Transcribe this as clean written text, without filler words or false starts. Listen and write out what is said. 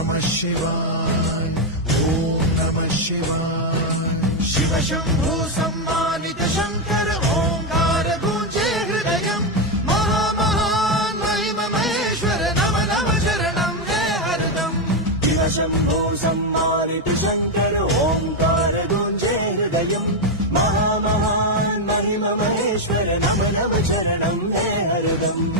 नमः शिवाय, ओम नमः शिवाय। शिव शंभो सम्मानित शंकर ओंकार गूंजे हृदयम्, महामहान महिम महेश्वर नम नम शरणं हे हरदम्। शिव शंभो सम्मानित शंकर ओंकार गूंजे हृदयम्, महामहान महिम महेश्वर नम नम शरणं हे हरदम्।